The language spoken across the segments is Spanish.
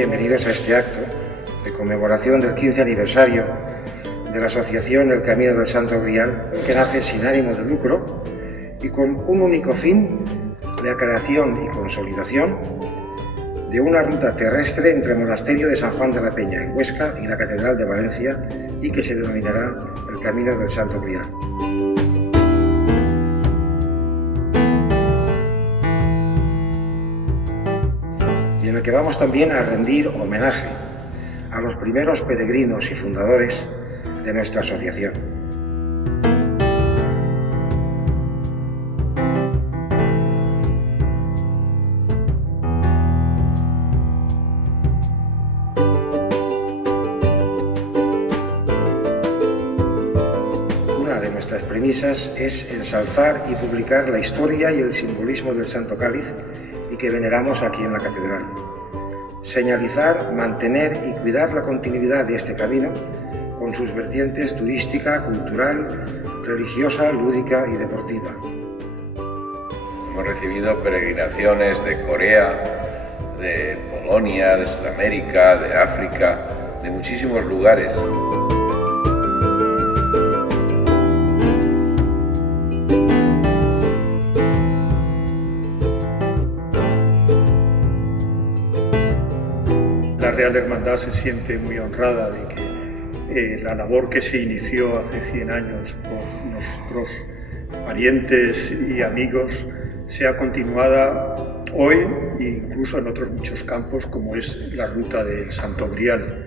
Bienvenidos a este acto de conmemoración del 15 aniversario de la asociación El Camino del Santo Grial, que nace sin ánimo de lucro y con un único fin: la creación y consolidación de una ruta terrestre entre el monasterio de San Juan de la Peña en Huesca y la Catedral de Valencia, y que se denominará El Camino del Santo Grial. Y en el que vamos también a rendir homenaje a los primeros peregrinos y fundadores de nuestra asociación. Una de nuestras premisas es ensalzar y publicar la historia y el simbolismo del Santo Cáliz, y que veneramos aquí en la Catedral. Señalizar, mantener y cuidar la continuidad de este camino con sus vertientes turística, cultural, religiosa, lúdica y deportiva. Hemos recibido peregrinaciones de Corea, de Polonia, de Sudamérica, de África, de muchísimos lugares. La Real Hermandad se siente muy honrada de que la labor que se inició hace 100 años por nuestros parientes y amigos sea continuada hoy e incluso en otros muchos campos, como es la ruta del Santo Grial.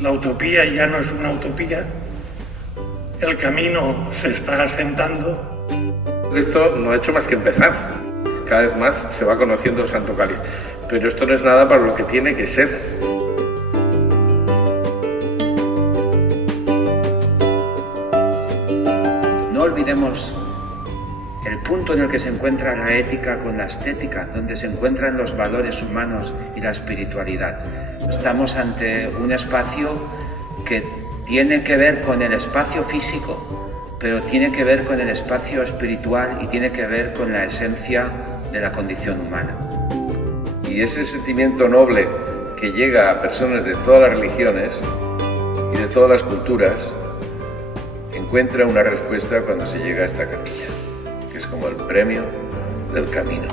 La utopía ya no es una utopía, el camino se está asentando. Esto no ha hecho más que empezar. Cada vez más se va conociendo el Santo Cáliz, pero esto no es nada para lo que tiene que ser. No olvidemos el punto en el que se encuentra la ética con la estética, donde se encuentran los valores humanos y la espiritualidad. Estamos ante un espacio que tiene que ver con el espacio físico, pero tiene que ver con el espacio espiritual y tiene que ver con la esencia de la condición humana. Y ese sentimiento noble que llega a personas de todas las religiones y de todas las culturas encuentra una respuesta cuando se llega a esta capilla, que es como el premio del camino.